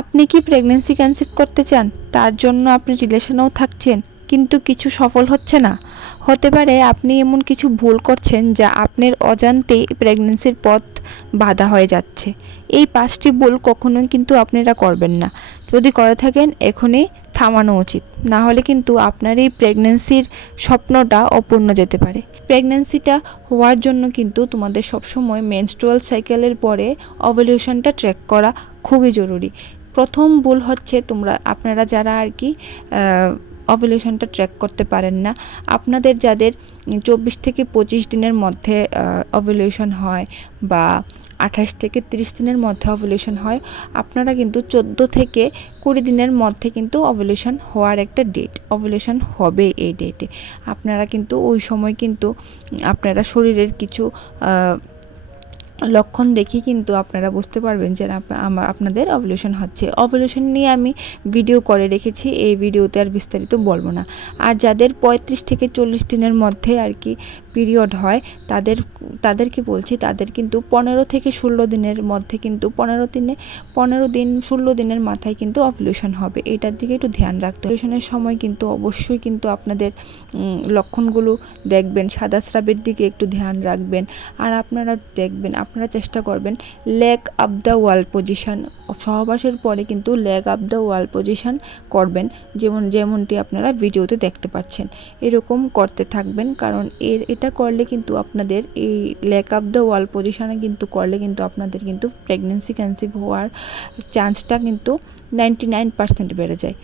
আপনি কি pregnancy conceive করতে চান, তার জন্য আপনি রিলেশনেও থাকছেন কিন্তু কিছু সফল হচ্ছে না? হতে পারে আপনি এমন কিছু ভুল করছেন যা আপনার অজান্তেই প্রেগন্যান্সির পথ বাধা হয়ে যাচ্ছে। এই 5টি ভুল কখনোই কিন্তু আপনারা করবেন না। যদি করে থাকেন এখনই থামানো উচিত, না হলে কিন্তু আপনার এই প্রেগন্যান্সির স্বপ্নটা অপূর্ণ যেতে পারে। প্রেগন্যান্সিটা হওয়ার জন্য কিন্তু তোমাদের সবসময় মেনস্ট্রুয়াল সাইকেলের পরে ওভ্যুলেশনটা ট্র্যাক করা খুবই জরুরি। প্রথম ভুল হচ্ছে আপনারা যারা আর কি ওভ্যুলেশনটা ট্র্যাক করতে পারেন না, আপনাদের যাদের 24 থেকে 25 দিনের মধ্যে ওভ্যুলেশন হয় বা 28 থেকে 30 দিনের মধ্যে ওভ্যুলেশন হয়, আপনারা কিন্তু 14 থেকে 20 দিনের মধ্যে কিন্তু ওভ্যুলেশন হওয়ার একটা ডেট, ওভ্যুলেশন হবে এই ডেটে। আপনারা কিন্তু ওই সময় কিন্তু আপনারা শরীরের কিছু লক্ষণ দেখি কিন্তু আপনারা বুঝতে পারবেন যে আপনাদের ওভ্যুলেশন হচ্ছে। ওভ্যুলেশন নিয়ে আমি ভিডিও করে রেখেছি, এই ভিডিওতে আর বিস্তারিত বলবো না। আর যাদের 35 থেকে 40 দিনের মধ্যে আর কি পিরিয়ড হয়, তাদেরকে বলছি, তাদের কিন্তু 15 থেকে 16 দিনের মধ্যে কিন্তু 15 দিন 16 দিনের মাথায় কিন্তু ওভ্যুলেশন হবে। এটার দিকে একটু ধ্যান রাখতে হবে। ওভ্যুলেশনের সময় কিন্তু অবশ্যই কিন্তু আপনাদের লক্ষণগুলো দেখবেন, সাদা স্রাবের দিকে একটু ধ্যান রাখবেন। আর আপনারা দেখবেন, আপনারা চেষ্টা করবেন leg up the wall position, সহবাসের পরে কিন্তু leg up the wall position করবেন, যেমনটি আপনারা ভিডিওতে দেখতে পাচ্ছেন। এরকম করতে থাকবেন, কারণ এটা করলে কিন্তু আপনাদের এই লেগ আপ দ্য ওয়াল পজিশনে কিন্তু করলে কিন্তু আপনাদের কিন্তু প্রেগন্যান্সি কনসিভ হওয়ার চান্সটা কিন্তু 99% বেড়ে যায়।